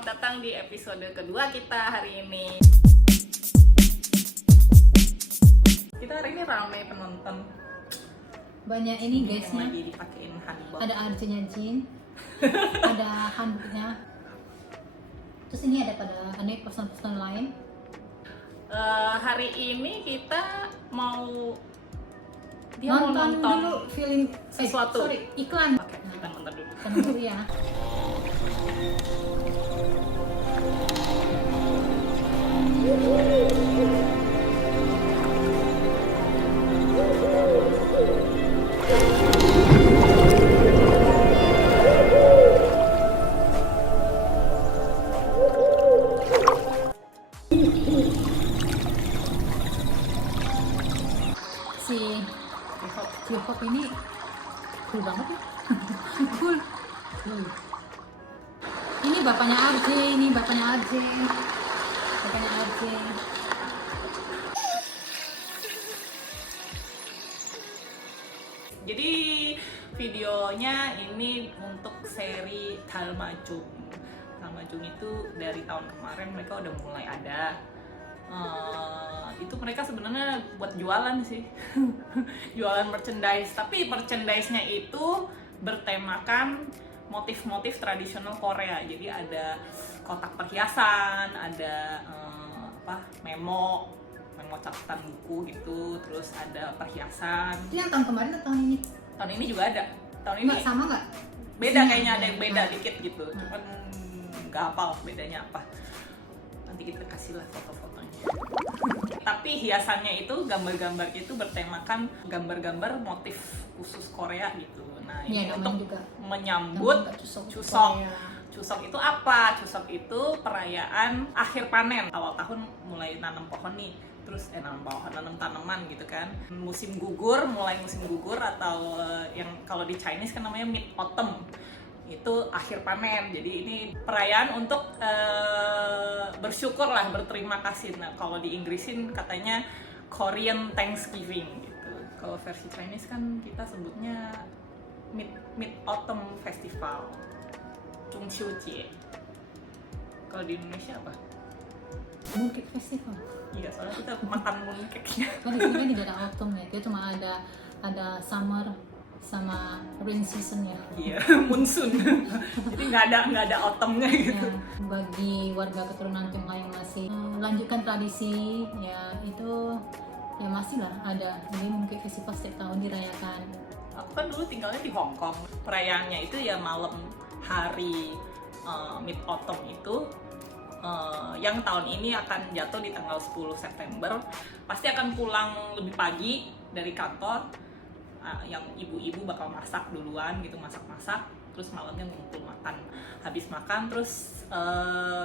selamat datang di episode kedua kita hari ini. Kita hari ini ramai penonton. Banyak ini guysnya. Lagi dipakein handbag. Ada artinya Jin, ada handbooknya. Terus ini ada pada aneh pesan-pesan lain. Hari ini kita mau nonton dulu film sesuatu. Iklan. Oke, kita nonton dulu. Nonton dulu ya. Si J-pop ini cool banget ya. cool. Ini bapaknya RJ, bapaknya RJ. Jadi videonya ini untuk seri Dalmajung. Dalmajung itu dari tahun kemarin mereka udah mulai ada. Itu mereka sebenarnya buat jualan sih. Jualan merchandise, tapi merchandise-nya itu bertemakan motif-motif tradisional Korea. Jadi ada kotak perhiasan, ada memo catatan buku gitu, terus ada perhiasan. Itu yang tahun kemarin atau tahun ini? Tahun ini juga ada. Tahun ini Nggak, sama nggak? beda kayaknya, ada yang beda dikit gitu. Cuman nggak hafal bedanya apa. Nanti kita kasih lah foto-fotonya. Tapi hiasannya itu, gambar-gambar itu bertemakan gambar-gambar motif khusus Korea gitu. Nah, ini untuk juga menyambut Chuseok. Chuseok itu apa? Chuseok itu perayaan akhir panen. Awal tahun mulai nanam pohon nih. Terus nanam tanaman gitu kan. Musim gugur, mulai musim gugur atau yang kalau di Chinese kan namanya mid autumn. Itu akhir panen. Jadi ini perayaan untuk bersyukur lah, berterima kasih. Nah, kalau di Inggrisin katanya Korean Thanksgiving gitu. Kalau versi Chinese kan kita sebutnya mid autumn festival. Jungqiujie. Kalau di Indonesia apa? Mooncake Festival. Iya, soalnya kita makan mooncake-nya. Kan di sini kan tidak ada autumn ya, dia cuma ada summer sama rain season ya. Iya, monsoon. Jadi nggak ada autumn-nya gitu. Ya, bagi warga keturunan Tionghoa yang masih melanjutkan tradisi ya itu ya masih lah ada. Jadi Mooncake Festival setiap tahun dirayakan. Aku kan dulu tinggalnya di Hong Kong. Perayaannya itu ya malam hari mid autumn itu. Yang tahun ini akan jatuh di tanggal 10 September. Pasti akan pulang lebih pagi dari kantor. Yang ibu-ibu bakal masak duluan gitu, masak-masak, terus malamnya ngumpul makan. Habis makan terus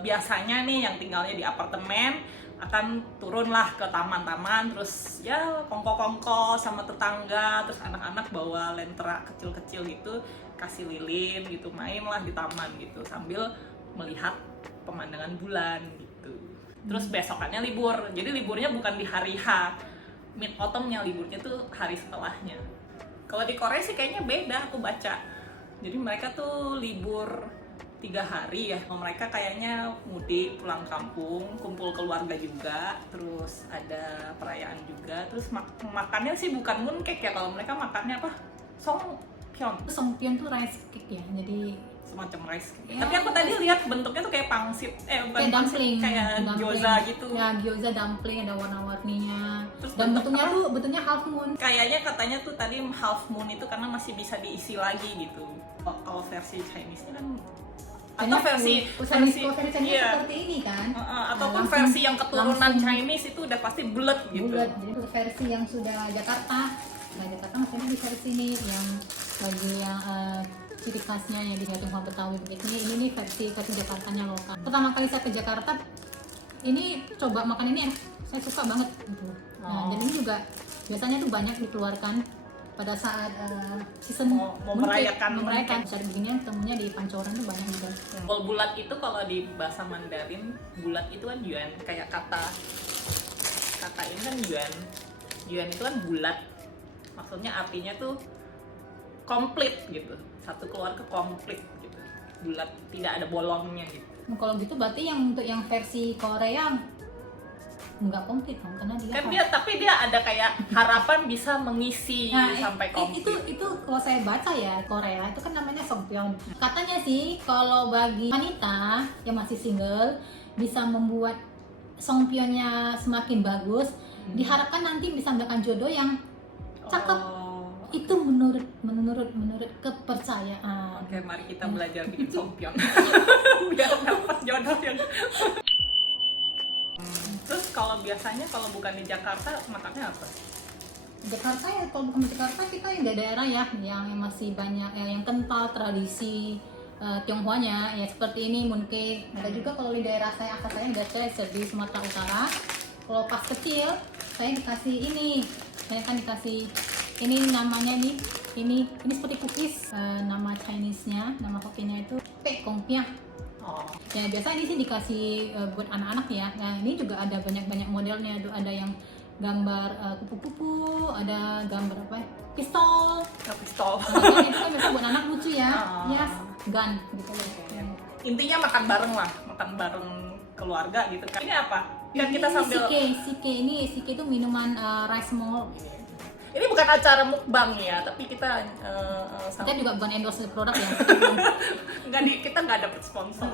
biasanya nih yang tinggalnya di apartemen akan turunlah ke taman-taman, terus ya kongko-kongko sama tetangga, terus anak-anak bawa lentera kecil-kecil gitu, kasih lilin gitu, mainlah di taman gitu sambil melihat pemandangan bulan gitu. Terus besokannya libur, jadi liburnya bukan di hari H mid autumn-nya, liburnya tuh hari setelahnya. Kalau di Korea sih kayaknya beda, aku baca. Jadi mereka tuh libur 3 hari ya. Mereka kayaknya mudik pulang kampung, kumpul keluarga juga, terus ada perayaan juga. Terus makannya sih bukan mooncake ya, kalau mereka makannya apa? Songpyeon. Songpyeon tuh rice cake ya, jadi semacam rice cake. Ya, Tapi aku tadi lihat bentuknya tuh kayak pangsit, bukan kayak pangsit, dumpling, kayak gyoza gitu. Ya, gyoza dumpling ada warna-warninya. Terus Dan bentuknya half moon. Kayaknya katanya tuh tadi half moon itu karena masih bisa diisi lagi gitu. Kalau versi Chinese-nya kan atau versi iya, seperti ini kan. Ataupun versi yang keturunan Chinese itu udah pasti bulat gitu. Bulat. Jadi versi yang sudah Jakarta. Nah, Jakarta maksudnya di versi ini yang bagi yang ciri khasnya yang di Tionghoa Betawi begitu. Ini nih versi Jakartanya lokal. Pertama kali saya ke Jakarta, ini coba makan ini saya suka banget gitu. Nah, jadi ini juga biasanya tuh banyak dikeluarkan pada saat season mau merayakan. Cari beginian temunya di Pancoran tuh banyak juga. Kalau bulat itu kalau di bahasa Mandarin, bulat itu kan yuan, kayak kata ini kan yuan. Yuan itu kan bulat. Maksudnya artinya tuh komplit gitu. Satu keluarga komplit gitu. bulat, tidak ada bolongnya gitu. Kalau gitu berarti yang untuk yang versi Korea nggak komplit dong, karena dia Kan tapi dia ada kayak harapan bisa mengisi sampai komplit. Itu kalau saya baca ya, Korea itu kan namanya Songpyeon. Katanya sih kalau bagi wanita yang masih single bisa membuat Songpyeonnya semakin bagus, diharapkan nanti bisa mendapatkan jodoh yang cakep. Itu menurut kepercayaan. Oke, mari kita belajar bikin Songpyeon biar dapat jodoh yang. Terus kalau biasanya kalau bukan di Jakarta makannya apa? Jakarta ya, kalau bukan di Jakarta kita yang di daerah ya, yang masih banyak yang kental tradisi Tionghoanya ya, seperti ini mooncake. Ada juga kalau di daerah saya, asal saya di Sumatera Utara. Kalau pas kecil saya dikasih ini, saya kan dikasih ini namanya ini seperti cookies, nama Chinese-nya, nama Hokkien-nya itu Pekongpia. Ya biasa ini sih dikasih buat anak-anak ya. Nah ini juga ada banyak modelnya, ada yang gambar kupu-kupu, ada gambar apa ya? Pistol. Pistol. Nah, itu kan biasa buat anak lucu ya. Yes, gun gitu loh. Intinya makan bareng lah, makan bareng keluarga gitu kan. Ini apa? Kan kita sambil Sike itu minuman rice malt. Ini bukan acara mukbang ya, tapi kita Kita juga bukan endorse produk ya. kita nggak dapet sponsor.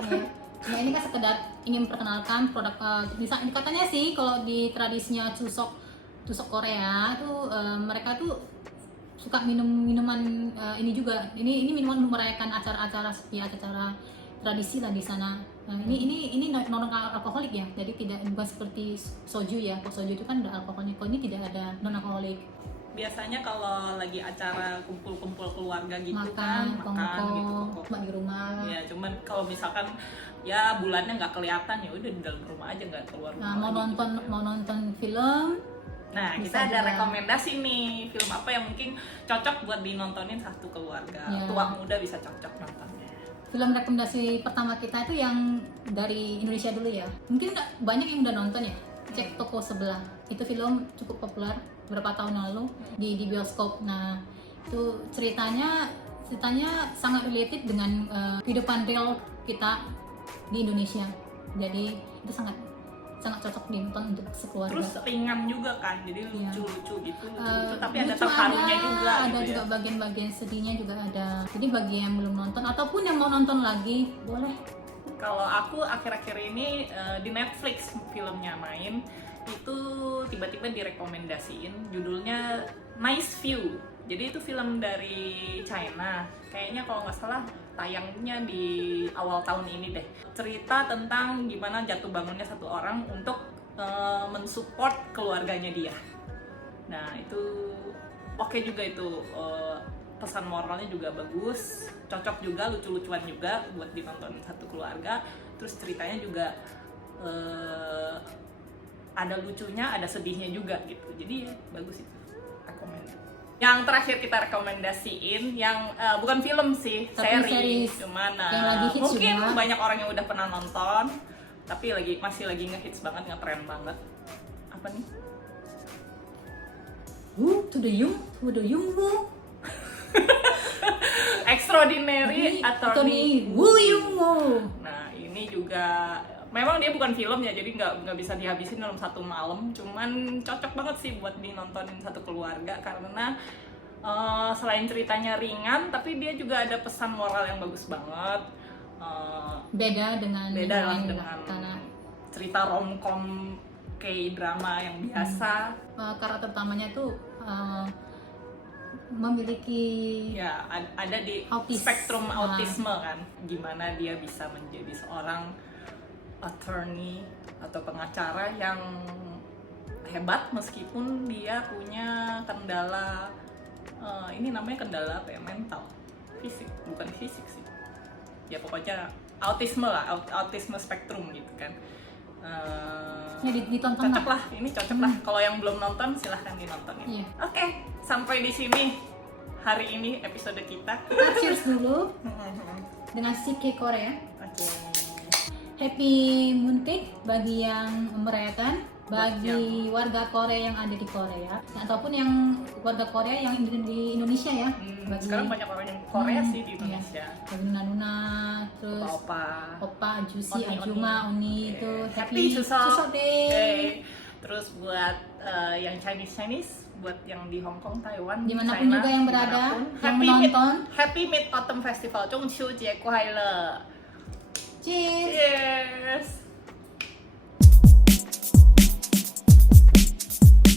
Nah ini kan sekedar ingin memperkenalkan produk. Bisa katanya sih kalau di tradisinya Chuseok Korea tuh mereka tuh suka minuman ini juga. Ini minuman merayakan acara-acara seperti acara tradisi lah di sana. Nah, ini non alkoholik ya, jadi tidak bukan seperti soju ya. Kalau soju itu kan ada alkoholnya, kalau ini tidak ada non alkoholik. Biasanya kalau lagi acara kumpul-kumpul keluarga gitu makan gitu cuma di rumah. Ya cuman kalau misalkan ya bulannya nggak kelihatan ya udah di dalam rumah aja, nggak keluar rumah. Nah mau nonton film. Nah kita ada rekomendasi nih, film apa yang mungkin cocok buat dinontonin satu keluarga, tua muda bisa cocok nontonnya. Film rekomendasi pertama kita itu yang dari Indonesia dulu ya. Mungkin banyak yang udah nonton ya. Cek Toko Sebelah. Itu film cukup populer beberapa tahun lalu di bioskop. Nah, itu ceritanya sangat related dengan kehidupan real kita di Indonesia. Jadi itu sangat cocok ditonton untuk sekeluarga. Terus ringan juga kan, jadi lucu-lucu gitu, tapi ada terharunya juga. Ada juga bagian-bagian sedihnya juga ada. Jadi bagi yang belum nonton ataupun yang mau nonton lagi, boleh. Kalau aku akhir-akhir ini di Netflix filmnya main, itu tiba-tiba direkomendasiin, judulnya Nice View. Jadi itu film dari China, kayaknya kalau nggak salah tayangnya di awal tahun ini deh. Cerita tentang gimana jatuh bangunnya satu orang untuk mensupport keluarganya dia. Nah itu oke juga itu, pesan moralnya juga bagus, cocok juga, lucu-lucuan juga buat ditonton satu keluarga. Terus ceritanya juga ada lucunya, ada sedihnya juga gitu. Jadi bagus itu, rekomendasi. Yang terakhir kita rekomendasiin yang bukan film sih, series. Cuman yang lagi hits mungkin juga. Banyak orang yang udah pernah nonton, tapi masih lagi ngehits banget, ngetren banget. Apa nih? To the Young Woo. Extraordinary Attorney Woo Young Woo. Nah ini juga memang dia bukan film ya, jadi nggak bisa dihabisin dalam satu malam. Cuman cocok banget sih buat dinontonin satu keluarga karena selain ceritanya ringan, tapi dia juga ada pesan moral yang bagus banget. Beda dengan karena cerita romcom K-drama yang biasa. Karakter utamanya tuh memiliki ada di spektrum autisme kan, gimana dia bisa menjadi seorang attorney atau pengacara yang hebat meskipun dia punya kendala, ini namanya kendala apa ya, mental, fisik, bukan fisik sih ya, pokoknya autisme lah, autisme spektrum gitu kan. Ditonton cocok lah, ini cocok lah. Kalau yang belum nonton silahkan dinontonin. Oke, sampai di sini hari ini episode kita. Kita cheers dulu dengan Sike Korea. Oke. Happy Mooncake bagi yang merayakan. bagi warga Korea yang ada di Korea ataupun yang warga Korea yang di Indonesia ya. Sekarang banyak orang yang Korea sih di Indonesia. Bagi Nuna-Nuna, terus Opa, Juicy, Oni, Ajuma, Oni Oke. itu Happy Chuseok Day. Oke. Terus buat yang Chinese, buat yang di Hong Kong, Taiwan, Dimanapun China, juga yang berada, dimanapun. yang menonton. Happy Mid Autumn Festival, 中秋节快乐 Cheers!